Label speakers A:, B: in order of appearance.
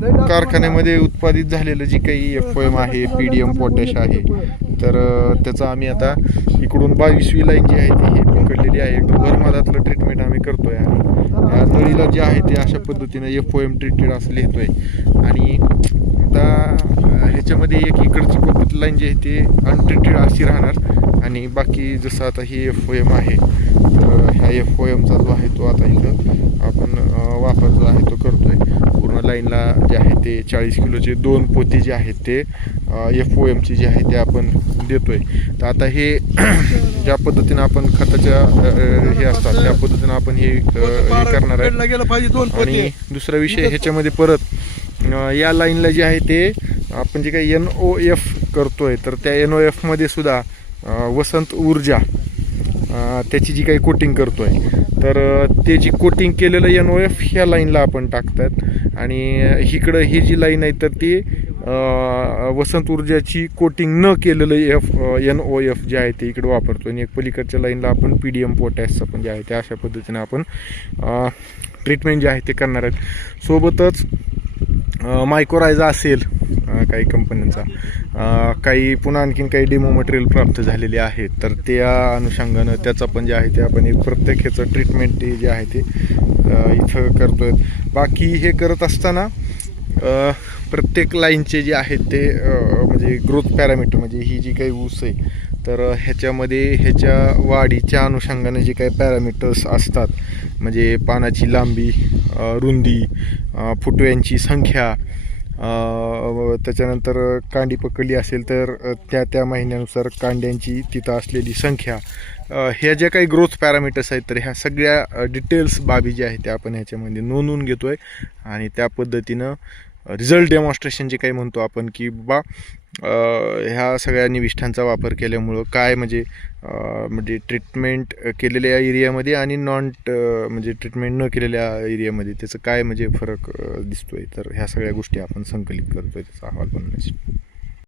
A: कारखान्यामध्ये उत्पादित झालेलं जी काही एफ एम आहे पी डी एम पोटॅश आहे तर त्याचा त्याचं आम्ही आता इकडून बावीसवी लाईन जी आहे ती पकडलेली आहे. एकदम भरमादातलं ट्रीटमेंट आम्ही करतोय आणि नळीला जे आहे ते अशा पद्धतीनं एफ ओ एम ट्रीटेड असं लिहितोय. आणि ह्याच्यामध्ये एक इकडची पद्धत लाईन जी आहे ते अनट्रीटेड अशी राहणार. आणि बाकी जसं आता ही एफ ओ एम आहे तर ह्या एफ ओ एमचा जो आहे तो आता इथं आपण वापर जो आहे तो करतोय. पूर्ण लाईनला जे आहे ते चाळीस किलोचे दोन पोती जे आहेत ते एफ ओ एमचे जे आहे ते आपण देतोय. तर आता हे ज्या पद्धतीनं आपण खताच्या हे असतात त्या पद्धतीनं आपण हे हे करणार आहे.
B: बेडला गेलं पाहिजे दोन
A: आणि दुसरा विषय ह्याच्यामध्ये परत या लाईनला जे आहे ते आपण जे काही एन ओ एफ करतोय तर त्या एन ओ एफमध्ये सुद्धा वसंत ऊर्जा त्याची जी काही कोटिंग करतोय. तर ते जी कोटिंग केलेलं एन ओ एफ ह्या लाईनला आपण टाकतात. आणि इकडं ही जी लाईन आहे तर ती वसंत ऊर्जाची कोटिंग न केलेलं एफ एन ओ एफ जे आहे ते इकडं वापरतो आणि एक पलीकडच्या लाईनला आपण पी डी एम पोटॅसचं पण जे आहे ते अशा पद्धतीने आपण ट्रीटमेंट जे आहे ते करणार आहेत. सोबतच मायक्रोरायझा असेल काही कंपन्यांचा. काही पुन्हा आणखीन काही डेमो मटेरियल प्राप्त झालेले आहेत. तर त्या अनुषंगानं त्याचा पण जे आहे ते आपण एक प्रत्येक ह्याचं ट्रीटमेंट जे आहे ते इथं करतो बाकी हे करत असताना प्रत्येक लाईनचे जे आहेत ते म्हणजे ग्रोथ पॅरामीटर म्हणजे ही जी काही ऊस आहे तर ह्याच्यामध्ये ह्याच्या वाढीच्या अनुषंगाने जे काही पॅरामीटर्स असतात म्हणजे पानाची लांबी रुंदी फुटव्यांची संख्या त्याच्यानंतर कांडी पकडली असेल तर त्या त्या महिन्यानुसार कांड्यांची तिथं असलेली संख्या ह्या ज्या काही ग्रोथ पॅरामीटर्स आहेत तर ह्या सगळ्या डिटेल्स बाबी ज्या आहेत त्या आपण ह्याच्यामध्ये नोंदवून घेतो आहे आणि त्या पद्धतीनं रिझल्ट डेमॉन्स्ट्रेशन जे काही म्हणतो आपण की बा ह्या सगळ्या निविष्ठांचा वापर केल्यामुळं काय म्हणजे म्हणजे ट्रीटमेंट केलेल्या एरियामध्ये आणि नॉन म्हणजे ट्रीटमेंट न केलेल्या एरियामध्ये त्याचं काय म्हणजे फरक दिसतो दिसतोय? तर ह्या सगळ्या गोष्टी आपण संकलित करतोय त्याचा अहवाल बनवण्यासाठी.